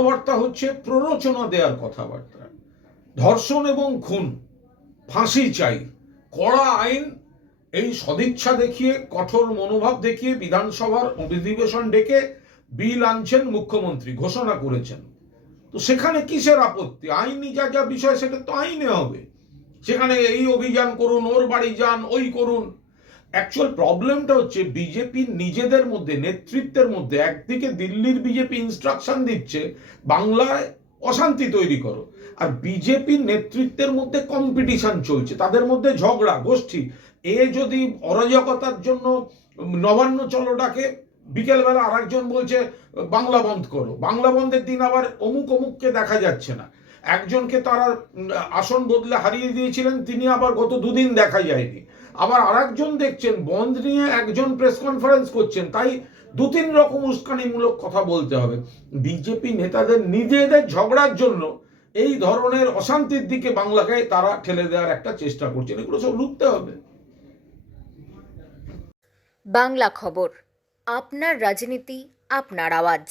কথাবার্তা হচ্ছে প্ররোচনা দেওয়ার কথাবার্তা। ধর্ষণ এবং খুন, ফাঁসি চাই, কড়া আইন, এই সদিচ্ছা দেখিয়ে, কঠোর মনোভাব দেখিয়ে বিধানসভার অধিবেশন ডেকে বিল আনছেন মুখ্যমন্ত্রী, ঘোষণা করেছেন। তো সেখানে কিসের আপত্তি? আইনি যা যা বিষয় সেটা তো আইনে হবে। সেখানে এই অভিযান করুন, ওর বাড়ি যান, ওই করুন। অ্যাকচুয়াল প্রবলেমটা হচ্ছে বিজেপির নিজেদের মধ্যে, নেতৃত্বের মধ্যে। একদিকে দিল্লির বিজেপি ইনস্ট্রাকশন দিচ্ছে বাংলায় অশান্তি তৈরি করো, আর বিজেপির নেতৃত্বের মধ্যে কম্পিটিশন চলছে, তাদের মধ্যে ঝগড়া গোষ্ঠী। এ যদি অরাজকতার জন্য নবান্ন চলো ডাকে, বিকেলবেলা আর একজন বলছে বাংলা বন্ধ করো। বাংলা বন্ধের দিন আবার অমুক অমুককে দেখা যাচ্ছে না। একজনকে তারা আসন বদলে হারিয়ে দিয়েছিলেন, তিনি আবার গত দুদিন দেখা যায়নি। আবার আরেকজন দেখছেন বন্ধ নিয়ে একজন প্রেস কনফারেন্স করছেন, তাই দু তিন রকম উস্কানিমূলক কথা বলতে হবে। বিজেপি নেতাদের নিজেদের ঝগড়ার জন্য এই ধরনের অশান্তির দিকে বাংলাকে তারা ঠেলে দেওয়ার একটা চেষ্টা করছেন। এগুলো সব রুখতে হবে। বাংলা খবর, আপনার রাজনীতি, আপনার আওয়াজ।